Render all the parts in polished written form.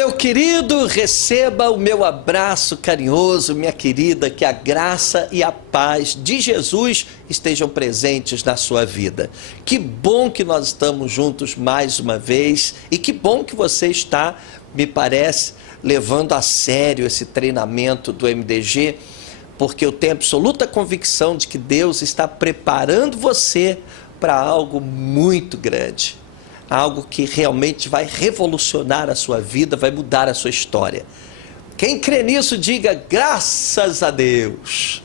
meu querido, receba o meu abraço carinhoso, minha querida, que a graça e a paz de Jesus estejam presentes na sua vida. Que bom que nós estamos juntos mais uma vez e que bom que você está, me parece, levando a sério esse treinamento do MDG, porque eu tenho absoluta convicção de que Deus está preparando você para algo muito grande. Algo que realmente vai revolucionar a sua vida, vai mudar a sua história. Quem crê nisso, diga graças a Deus.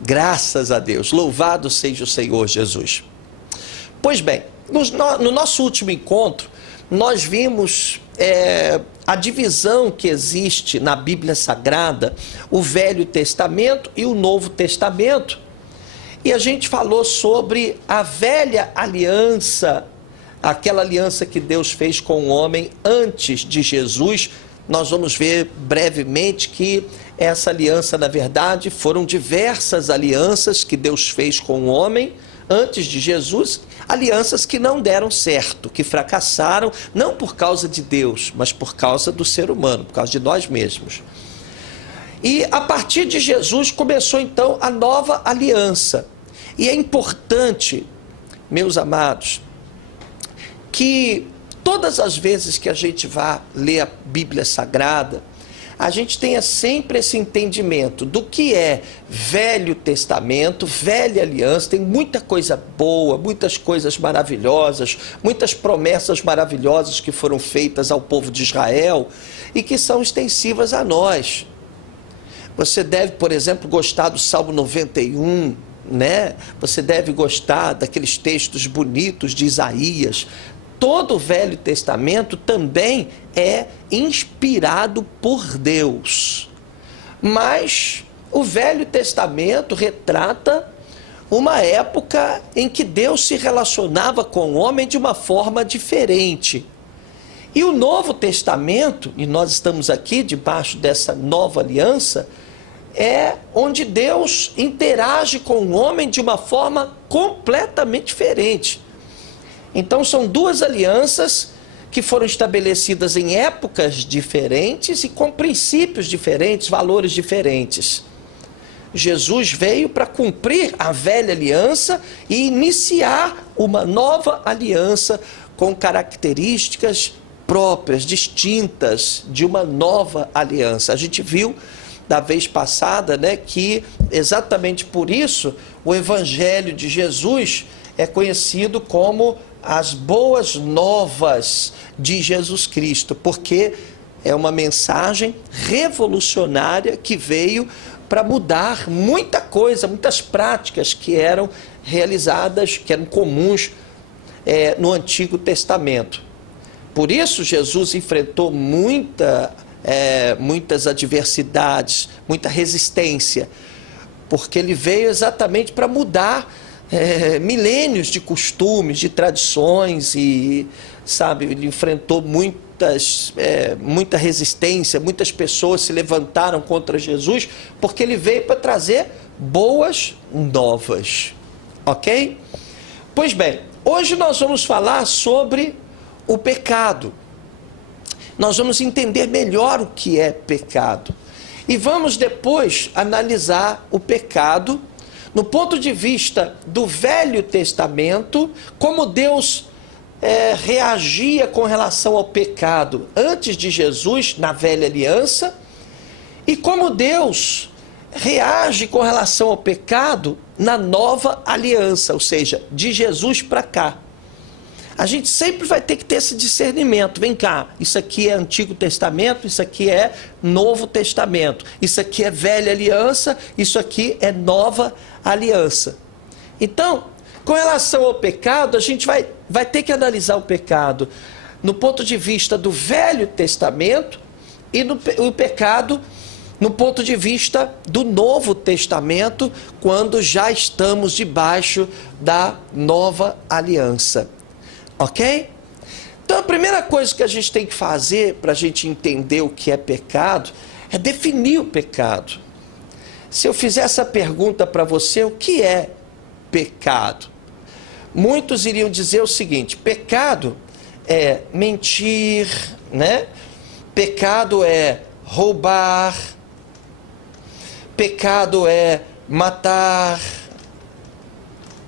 Graças a Deus. Louvado seja o Senhor Jesus. Pois bem, no nosso último encontro, nós vimos a divisão que existe na Bíblia Sagrada, o Velho Testamento e o Novo Testamento. E a gente falou sobre a velha aliança, aquela aliança que Deus fez com o homem antes de Jesus. Nós vamos ver brevemente que essa aliança, na verdade, foram diversas alianças que Deus fez com o homem antes de Jesus, alianças que não deram certo, que fracassaram, não por causa de Deus, mas por causa do ser humano, por causa de nós mesmos. E a partir de Jesus começou então a nova aliança. E é importante, meus amados, que todas as vezes que a gente vá ler a Bíblia Sagrada, a gente tenha sempre esse entendimento do que é Velho Testamento, Velha Aliança. Tem muita coisa boa, muitas coisas maravilhosas, muitas promessas maravilhosas que foram feitas ao povo de Israel e que são extensivas a nós. Você deve, por exemplo, gostar do Salmo 91, né? Você deve gostar daqueles textos bonitos de Isaías. Todo o Velho Testamento também é inspirado por Deus. Mas o Velho Testamento retrata uma época em que Deus se relacionava com o homem de uma forma diferente. E o Novo Testamento, e nós estamos aqui debaixo dessa nova aliança, é onde Deus interage com o homem de uma forma completamente diferente. Então são duas alianças que foram estabelecidas em épocas diferentes e com princípios diferentes, valores diferentes. Jesus veio para cumprir a velha aliança e iniciar uma nova aliança com características próprias, distintas de uma nova aliança. A gente viu da vez passada, né, que exatamente por isso o Evangelho de Jesus é conhecido como as boas novas de Jesus Cristo, porque é uma mensagem revolucionária que veio para mudar muita coisa, muitas práticas que eram realizadas, que eram comuns no Antigo Testamento. Por isso Jesus enfrentou muitas adversidades, muita resistência, porque ele veio exatamente para mudar milênios de costumes, de tradições e, sabe, ele enfrentou muita resistência, muitas pessoas se levantaram contra Jesus, porque ele veio para trazer boas novas, ok? Pois bem, hoje nós vamos falar sobre o pecado. Nós vamos entender melhor o que é pecado. E vamos depois analisar o pecado no ponto de vista do Velho Testamento, como Deus reagia com relação ao pecado antes de Jesus, na Velha Aliança, e como Deus reage com relação ao pecado na Nova Aliança, ou seja, de Jesus para cá. A gente sempre vai ter que ter esse discernimento. Vem cá, isso aqui é Antigo Testamento, isso aqui é Novo Testamento, isso aqui é Velha Aliança, isso aqui é Nova Aliança. Então, com relação ao pecado, a gente vai ter que analisar o pecado no ponto de vista do Velho Testamento e o pecado no ponto de vista do Novo Testamento, quando já estamos debaixo da Nova Aliança. Ok? Então a primeira coisa que a gente tem que fazer para a gente entender o que é pecado é definir o pecado. Se eu fizer essa pergunta para você, o que é pecado? Muitos iriam dizer o seguinte: pecado é mentir, né? Pecado é roubar, pecado é matar,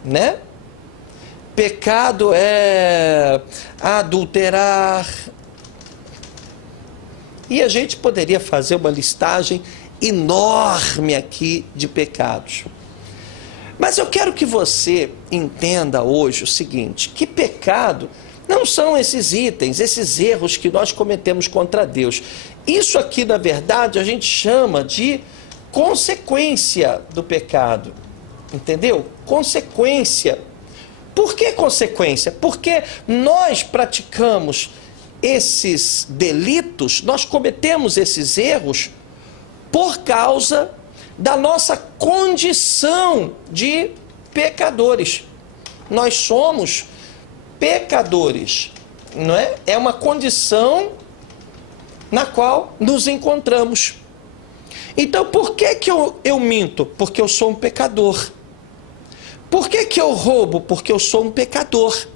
né? Pecado é adulterar. E a gente poderia fazer uma listagem enorme aqui de pecados. Mas eu quero que você entenda hoje o seguinte, que pecado não são esses itens, esses erros que nós cometemos contra Deus. Isso aqui, na verdade, a gente chama de consequência do pecado. Entendeu? Consequência. Por que consequência? Porque nós praticamos esses delitos, nós cometemos esses erros por causa da nossa condição de pecadores. Nós somos pecadores, não é? É uma condição na qual nos encontramos. Então, por que eu minto? Porque eu sou um pecador. Por que eu roubo? Porque eu sou um pecador.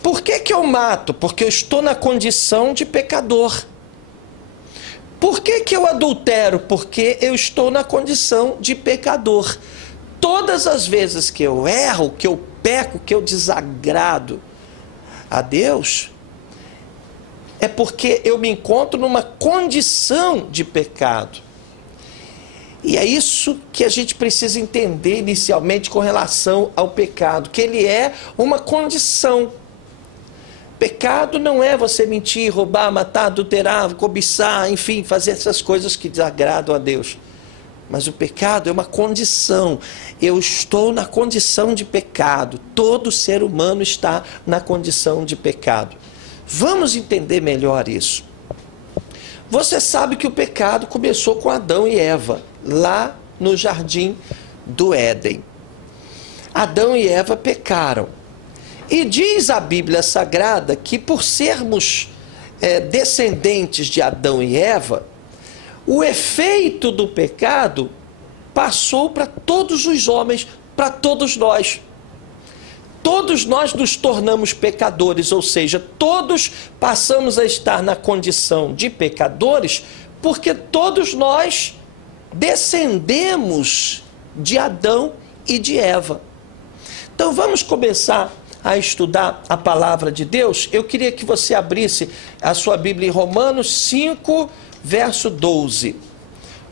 Por que eu mato? Porque eu estou na condição de pecador. Por que eu adultero? Porque eu estou na condição de pecador. Todas as vezes que eu erro, que eu peco, que eu desagrado a Deus, é porque eu me encontro numa condição de pecado. E é isso que a gente precisa entender inicialmente com relação ao pecado, que ele é uma condição. Pecado não é você mentir, roubar, matar, adulterar, cobiçar, enfim, fazer essas coisas que desagradam a Deus. Mas o pecado é uma condição. Eu estou na condição de pecado. Todo ser humano está na condição de pecado. Vamos entender melhor isso. Você sabe que o pecado começou com Adão e Eva, lá no jardim do Éden. Adão e Eva pecaram. E diz a Bíblia Sagrada que por sermos descendentes de Adão e Eva, o efeito do pecado passou para todos os homens, para todos nós. Todos nós nos tornamos pecadores, ou seja, todos passamos a estar na condição de pecadores, porque todos nós descendemos de Adão e de Eva. Então vamos começar a estudar a palavra de Deus. Eu queria que você abrisse a sua Bíblia em Romanos 5, verso 12.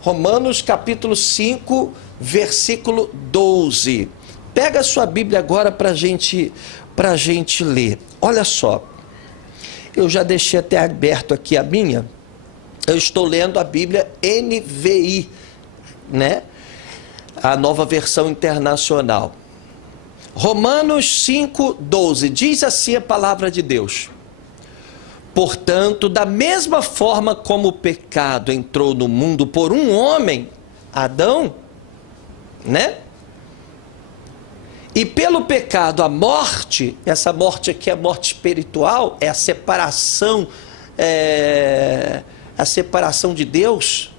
Romanos capítulo 5, versículo 12. Pega a sua Bíblia agora para a gente ler. Olha só, eu já deixei até aberto aqui a minha. Eu estou lendo a Bíblia NVI, né? A nova versão internacional. Romanos 5, 12, diz assim a palavra de Deus: portanto, da mesma forma como o pecado entrou no mundo por um homem, Adão, né? E pelo pecado a morte, essa morte aqui é a morte espiritual, é a separação de Deus.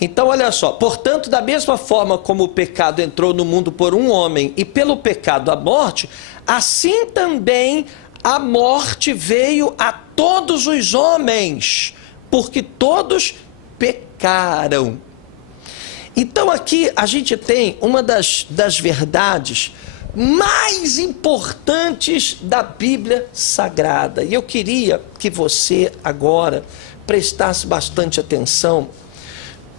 Então olha só, portanto, da mesma forma como o pecado entrou no mundo por um homem e pelo pecado a morte, assim também a morte veio a todos os homens, porque todos pecaram. Então aqui a gente tem uma das verdades mais importantes da Bíblia Sagrada. E eu queria que você agora prestasse bastante atenção,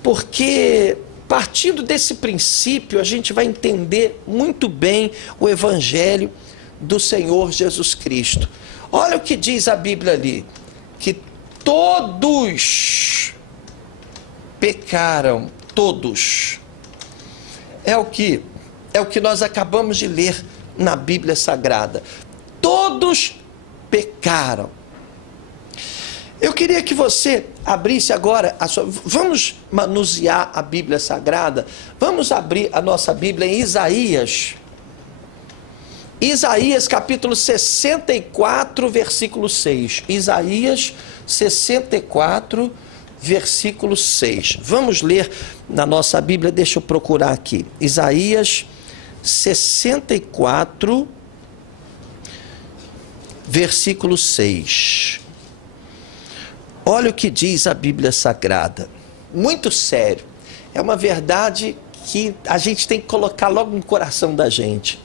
porque partindo desse princípio a gente vai entender muito bem o Evangelho do Senhor Jesus Cristo. Olha o que diz a Bíblia ali, que todos pecaram, todos. É o que nós acabamos de ler na Bíblia Sagrada. Todos pecaram. Eu queria que você abrisse agora vamos manusear a Bíblia Sagrada. Vamos abrir a nossa Bíblia em Isaías. Isaías capítulo 64, versículo 6. Isaías 64, versículo 6. Vamos ler na nossa Bíblia, deixa eu procurar aqui. Isaías 64, versículo 6. Olha o que diz a Bíblia Sagrada. Muito sério. É uma verdade que a gente tem que colocar logo no coração da gente.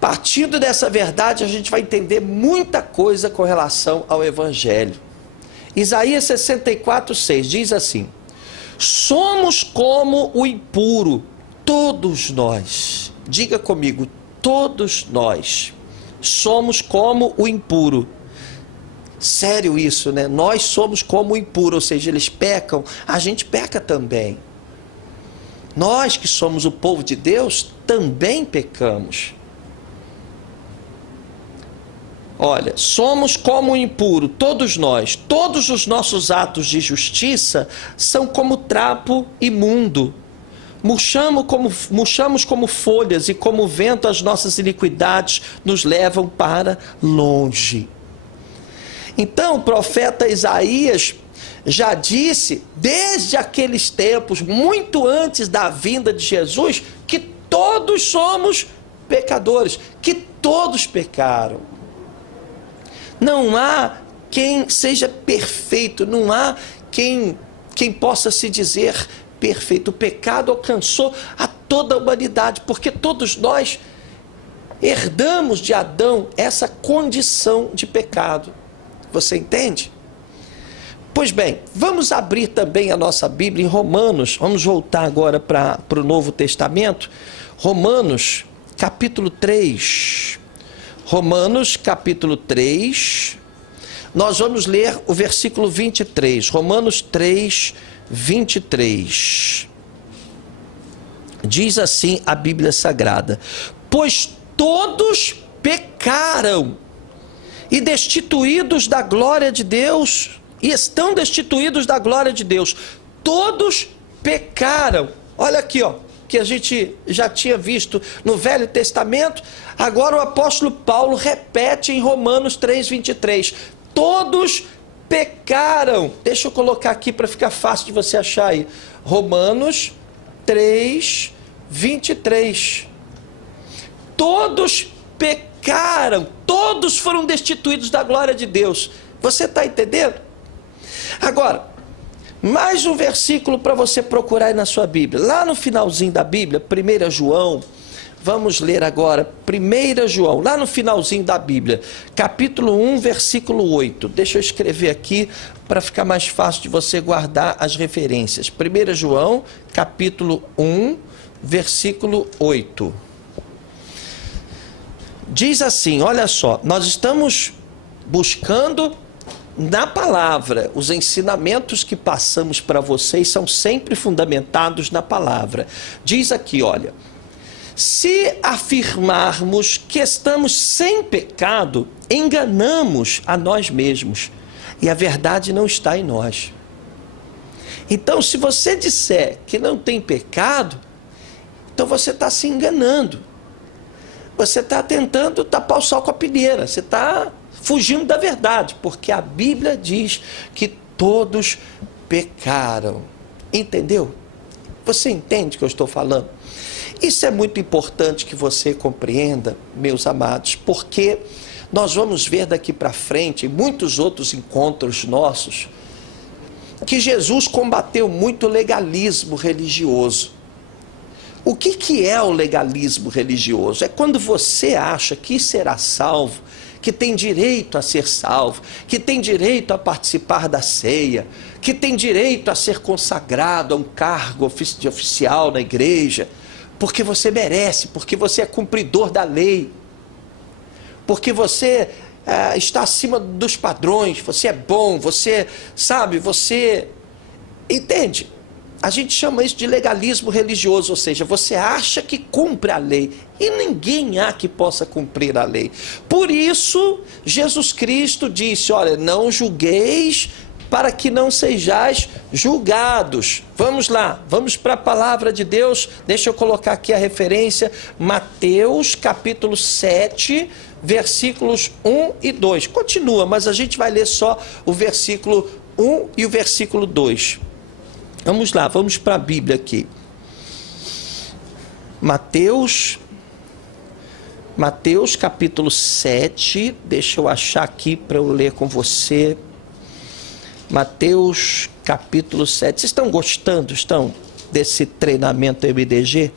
Partindo dessa verdade, a gente vai entender muita coisa com relação ao Evangelho. Isaías 64:6 diz assim: somos como o impuro, todos nós. Diga comigo, todos nós somos como o impuro. Sério isso, né? Nós somos como o impuro, ou seja, eles pecam, a gente peca também. Nós que somos o povo de Deus, também pecamos. Olha, somos como o impuro, todos nós. Todos os nossos atos de justiça são como trapo imundo. Murchamos como folhas, e como vento as nossas iniquidades nos levam para longe. Então o profeta Isaías já disse, desde aqueles tempos, muito antes da vinda de Jesus, que todos somos pecadores, que todos pecaram. Não há quem seja perfeito, não há quem possa se dizer perfeito. O pecado alcançou a toda a humanidade, porque todos nós herdamos de Adão essa condição de pecado. Você entende? Pois bem, vamos abrir também a nossa Bíblia em Romanos. Vamos voltar agora para o Novo Testamento. Romanos, capítulo 3. Romanos, capítulo 3. Nós vamos ler o versículo 23. Romanos 3, 23. Diz assim a Bíblia Sagrada: pois todos pecaram e destituídos da glória de Deus, e estão destituídos da glória de Deus. Todos pecaram. Olha aqui, ó, que a gente já tinha visto no Velho Testamento, agora o apóstolo Paulo repete em Romanos 3, 23. Todos pecaram. Deixa eu colocar aqui para ficar fácil de você achar aí. Romanos 3, 23. Todos pecaram, todos foram destituídos da glória de Deus. Você está entendendo? Agora, mais um versículo para você procurar aí na sua Bíblia. Lá no finalzinho da Bíblia, 1 João, vamos ler agora, 1 João, lá no finalzinho da Bíblia, capítulo 1, versículo 8. Deixa eu escrever aqui para ficar mais fácil de você guardar as referências. 1 João, capítulo 1, versículo 8. Diz assim, olha só, nós estamos buscando na palavra, os ensinamentos que passamos para vocês são sempre fundamentados na palavra. Diz aqui, olha, se afirmarmos que estamos sem pecado, enganamos a nós mesmos, e a verdade não está em nós. Então, se você disser que não tem pecado, então você está se enganando. Você está tentando tapar o sol com a peneira, você está fugindo da verdade, porque a Bíblia diz que todos pecaram. Entendeu? Você entende o que eu estou falando? Isso é muito importante que você compreenda, meus amados, porque nós vamos ver daqui para frente, em muitos outros encontros nossos, que Jesus combateu muito o legalismo religioso. O que é o legalismo religioso? É quando você acha que será salvo, que tem direito a ser salvo, que tem direito a participar da ceia, que tem direito a ser consagrado a um cargo oficial na igreja, porque você merece, porque você é cumpridor da lei, porque você está acima dos padrões, você é bom, você sabe, você entende? A gente chama isso de legalismo religioso, ou seja, você acha que cumpre a lei e ninguém há que possa cumprir a lei. Por isso, Jesus Cristo disse, olha, não julgueis para que não sejais julgados. Vamos lá, vamos para a palavra de Deus. Deixa eu colocar aqui a referência, Mateus capítulo 7, versículos 1 e 2. Continua, mas a gente vai ler só o versículo 1 e o versículo 2. Vamos lá, vamos para a Bíblia aqui. Mateus capítulo 7, deixa eu achar aqui para eu ler com você. Mateus capítulo 7. Vocês estão gostando? Estão desse treinamento MDG?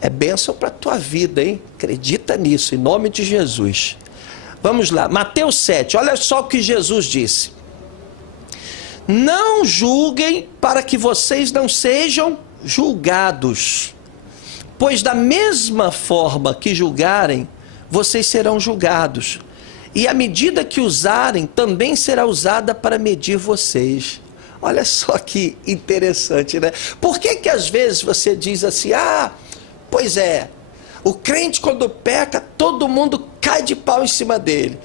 É bênção para a tua vida, hein? Acredita nisso, em nome de Jesus. Vamos lá, Mateus 7, olha só o que Jesus disse. Não julguem para que vocês não sejam julgados, pois da mesma forma que julgarem, vocês serão julgados. E a medida que usarem também será usada para medir vocês. Olha só que interessante, né? Por que que às vezes você diz assim, pois é, o crente quando peca, todo mundo cai de pau em cima dele.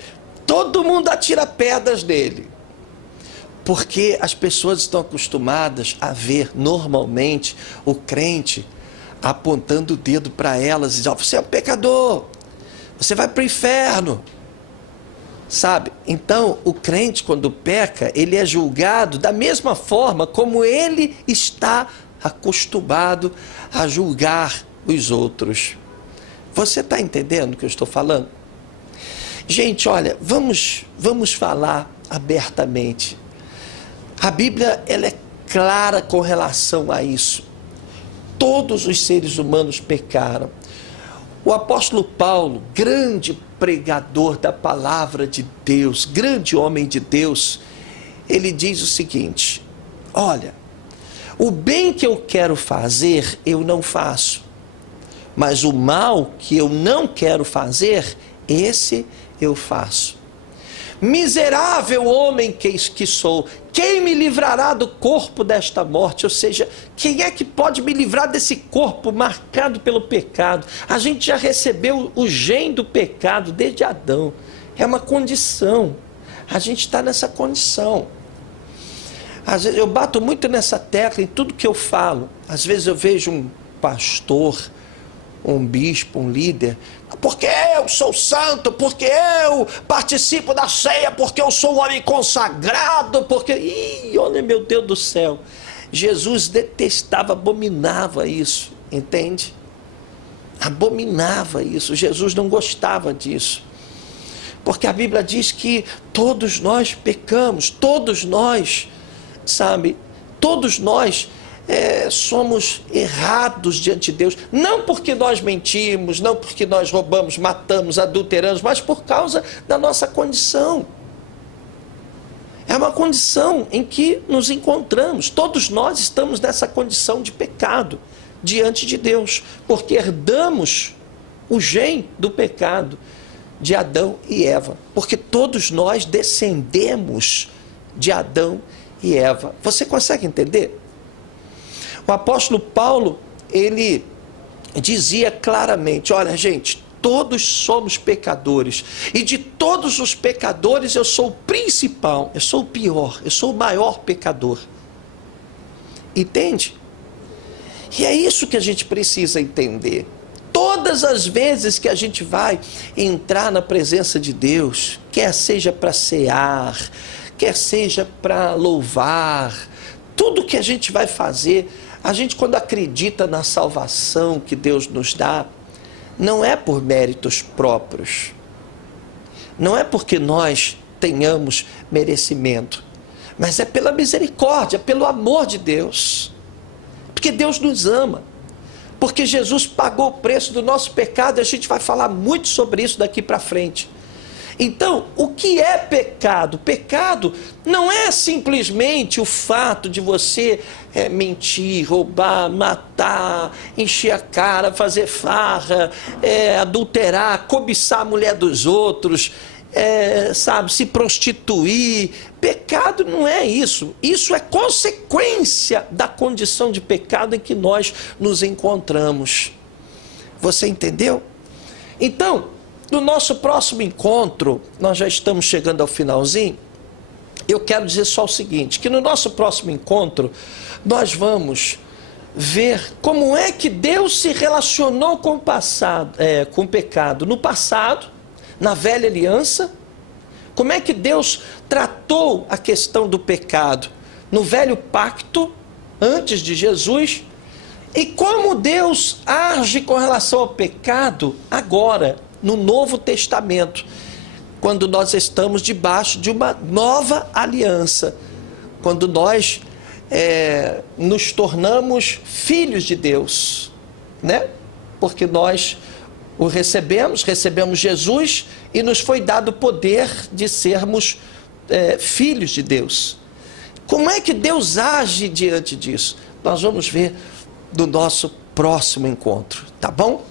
Todo mundo atira pedras nele. Porque as pessoas estão acostumadas a ver normalmente o crente apontando o dedo para elas e dizendo, você é um pecador, você vai para o inferno. Sabe? Então, o crente quando peca, ele é julgado da mesma forma como ele está acostumado a julgar os outros. Você está entendendo o que eu estou falando? Gente, olha, vamos falar abertamente. A Bíblia, ela é clara com relação a isso. Todos os seres humanos pecaram. O apóstolo Paulo, grande pregador da palavra de Deus, grande homem de Deus, ele diz o seguinte, olha, o bem que eu quero fazer, eu não faço, mas o mal que eu não quero fazer, esse eu faço. Miserável homem que sou, quem me livrará do corpo desta morte? Ou seja, quem é que pode me livrar desse corpo marcado pelo pecado? A gente já recebeu o gene do pecado desde Adão. É uma condição. A gente está nessa condição. Às vezes eu bato muito nessa tecla em tudo que eu falo. Às vezes eu vejo um pastor, um bispo, um líder, porque eu sou santo, porque eu participo da ceia, porque eu sou um homem consagrado, porque... Ih, olha, meu Deus do céu. Jesus detestava, abominava isso, entende? Abominava isso. Jesus não gostava disso. Porque a Bíblia diz que todos nós pecamos, todos nós, sabe? Todos nós somos errados diante de Deus, não porque nós mentimos, não porque nós roubamos, matamos, adulteramos, mas por causa da nossa condição. É uma condição em que nos encontramos, todos nós estamos nessa condição de pecado diante de Deus, porque herdamos o gene do pecado de Adão e Eva, porque todos nós descendemos de Adão e Eva. Você consegue entender? O apóstolo Paulo, ele dizia claramente, olha gente, todos somos pecadores, e de todos os pecadores eu sou o principal, eu sou o pior, eu sou o maior pecador. Entende? E é isso que a gente precisa entender. Todas as vezes que a gente vai entrar na presença de Deus, quer seja para cear, quer seja para louvar, tudo que a gente vai fazer, a gente quando acredita na salvação que Deus nos dá, não é por méritos próprios, não é porque nós tenhamos merecimento, mas é pela misericórdia, pelo amor de Deus, porque Deus nos ama, porque Jesus pagou o preço do nosso pecado, e a gente vai falar muito sobre isso daqui para frente. Então, o que é pecado? Pecado não é simplesmente o fato de você mentir, roubar, matar, encher a cara, fazer farra, adulterar, cobiçar a mulher dos outros, sabe, se prostituir. Pecado não é isso. Isso é consequência da condição de pecado em que nós nos encontramos. Você entendeu? Então, no nosso próximo encontro, nós já estamos chegando ao finalzinho, eu quero dizer só o seguinte, que no nosso próximo encontro, nós vamos ver como é que Deus se relacionou com o passado, com o pecado no passado, na velha aliança, como é que Deus tratou a questão do pecado no velho pacto, antes de Jesus, e como Deus age com relação ao pecado agora, no Novo Testamento. quando nós estamos debaixo de uma nova aliança, quando nós nos tornamos filhos de Deus, né? Porque nós o recebemos Jesus e nos foi dado o poder de sermos filhos de Deus. Como é que Deus age diante disso? Nós vamos ver no nosso próximo encontro, tá bom?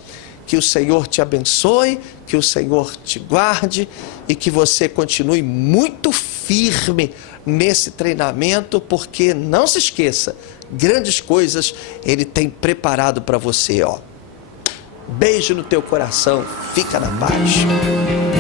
Que o Senhor te abençoe, que o Senhor te guarde e que você continue muito firme nesse treinamento, porque não se esqueça, grandes coisas Ele tem preparado para você, ó. Beijo no teu coração, fica na paz.